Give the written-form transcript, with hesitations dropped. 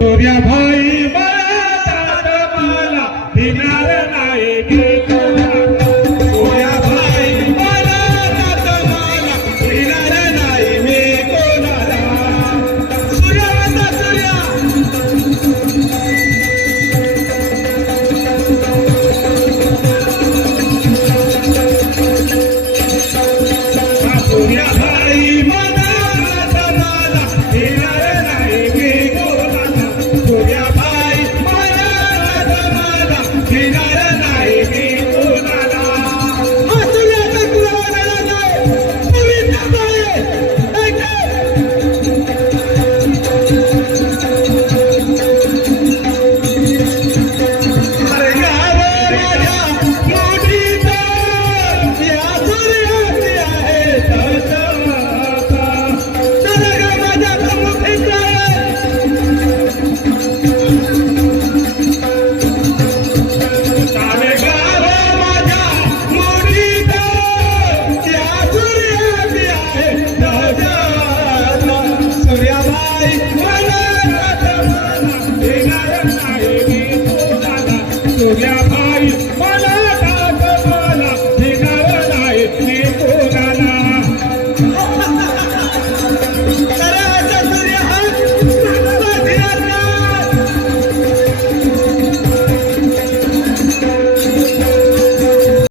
सूर्याभाई मनात मला भिणार नाही मी कोणाला. सूर्याभाई मनात मला भिणार नाही मी कोणाला. सूर्याचा सूर्या सूर्याभाई मनात मला भिणार नाही मी कोणाला. सूर्याभाई मनात मला भिणार नाही मी कोणाला. हा सूर्याचा तुला वनाला जाय पवित्र जाय ऐका. अरे गाव माझ्या मोठीचा या सूर्याची आहे तळतळता. चला ग माझ्या समुखीचा सारे गाव माझ्या मोठीचा या सूर्याची आहे तळतळता. सूर्याबाई मनात मला भिणार नाही मी कोणाला. सूर्या